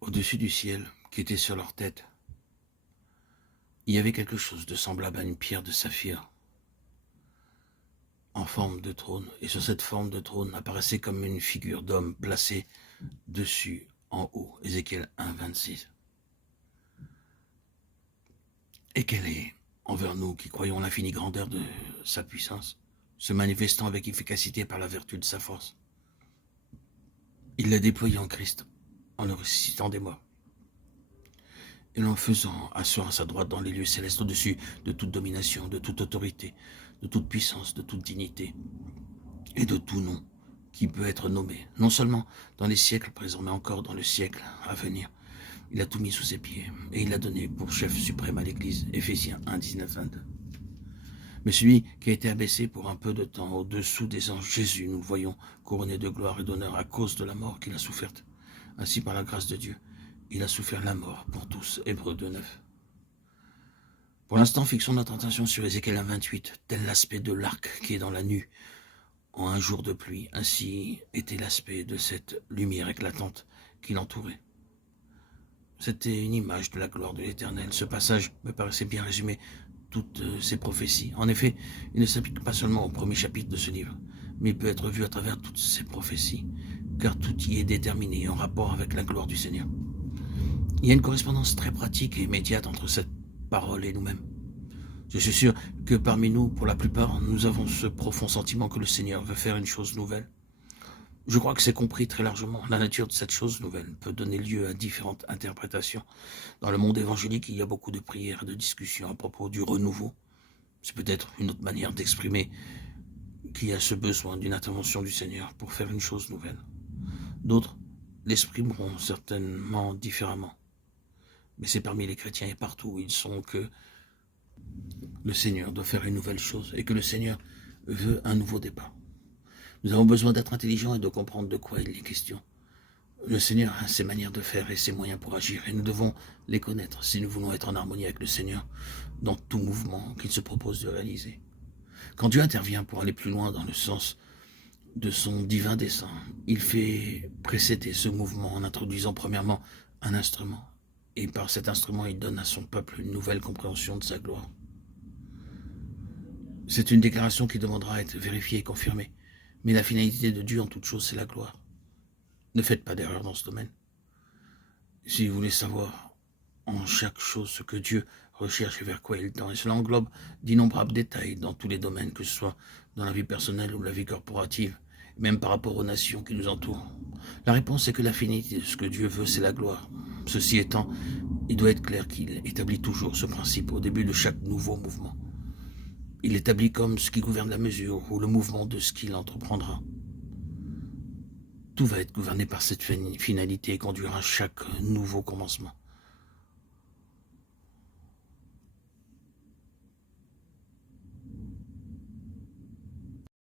Au-dessus du ciel, qui était sur leur tête, il y avait quelque chose de semblable à une pierre de saphir, en forme de trône, et sur cette forme de trône apparaissait comme une figure d'homme placée dessus, en haut. Ézéchiel 1, 26. Et quelle est, envers nous qui croyons l'infinie grandeur de sa puissance, se manifestant avec efficacité par la vertu de sa force. Il l'a déployé en Christ, en le ressuscitant des morts, et en faisant asseoir à sa droite dans les lieux célestes au-dessus de toute domination, de toute autorité, de toute puissance, de toute dignité, et de tout nom qui peut être nommé, non seulement dans les siècles présents, mais encore dans le siècle à venir. Il a tout mis sous ses pieds, et il l'a donné pour chef suprême à l'Église, Éphésiens 1, 19, 22. Mais celui qui a été abaissé pour un peu de temps au-dessous des anges, Jésus, nous le voyons, couronné de gloire et d'honneur à cause de la mort qu'il a soufferte. Ainsi, par la grâce de Dieu, il a souffert la mort pour tous. Hébreux 2, 9. Pour l'instant, fixons notre attention sur Ézéchiel 28, tel l'aspect de l'arc qui est dans la nue en un jour de pluie. Ainsi était l'aspect de cette lumière éclatante qui l'entourait. C'était une image de la gloire de l'Éternel. Ce passage me paraissait bien résumer toutes ces prophéties. En effet, il ne s'applique pas seulement au premier chapitre de ce livre, mais il peut être vu à travers toutes ces prophéties, car tout y est déterminé en rapport avec la gloire du Seigneur. Il y a une correspondance très pratique et immédiate entre cette parole et nous-mêmes. Je suis sûr que parmi nous, pour la plupart, nous avons ce profond sentiment que le Seigneur veut faire une chose nouvelle. Je crois que c'est compris très largement. La nature de cette chose nouvelle peut donner lieu à différentes interprétations. Dans le monde évangélique, il y a beaucoup de prières et de discussions à propos du renouveau. C'est peut-être une autre manière d'exprimer qu'il y a ce besoin d'une intervention du Seigneur pour faire une chose nouvelle. D'autres l'exprimeront certainement différemment. Mais c'est parmi les chrétiens et partout où ils sont que le Seigneur doit faire une nouvelle chose et que le Seigneur veut un nouveau départ. Nous avons besoin d'être intelligents et de comprendre de quoi il est question. Le Seigneur a ses manières de faire et ses moyens pour agir, et nous devons les connaître si nous voulons être en harmonie avec le Seigneur dans tout mouvement qu'il se propose de réaliser. Quand Dieu intervient pour aller plus loin dans le sens de son divin dessein, il fait précéder ce mouvement en introduisant premièrement un instrument, et par cet instrument, il donne à son peuple une nouvelle compréhension de sa gloire. C'est une déclaration qui demandera à être vérifiée et confirmée. Mais la finalité de Dieu en toute chose, c'est la gloire. Ne faites pas d'erreur dans ce domaine. Si vous voulez savoir en chaque chose ce que Dieu recherche et vers quoi il tend, et cela englobe d'innombrables détails dans tous les domaines, que ce soit dans la vie personnelle ou la vie corporative, même par rapport aux nations qui nous entourent. La réponse est que la finalité de ce que Dieu veut, c'est la gloire. Ceci étant, il doit être clair qu'il établit toujours ce principe au début de chaque nouveau mouvement. Il établit comme ce qui gouverne la mesure ou le mouvement de ce qu'il entreprendra. Tout va être gouverné par cette finalité et conduira chaque nouveau commencement.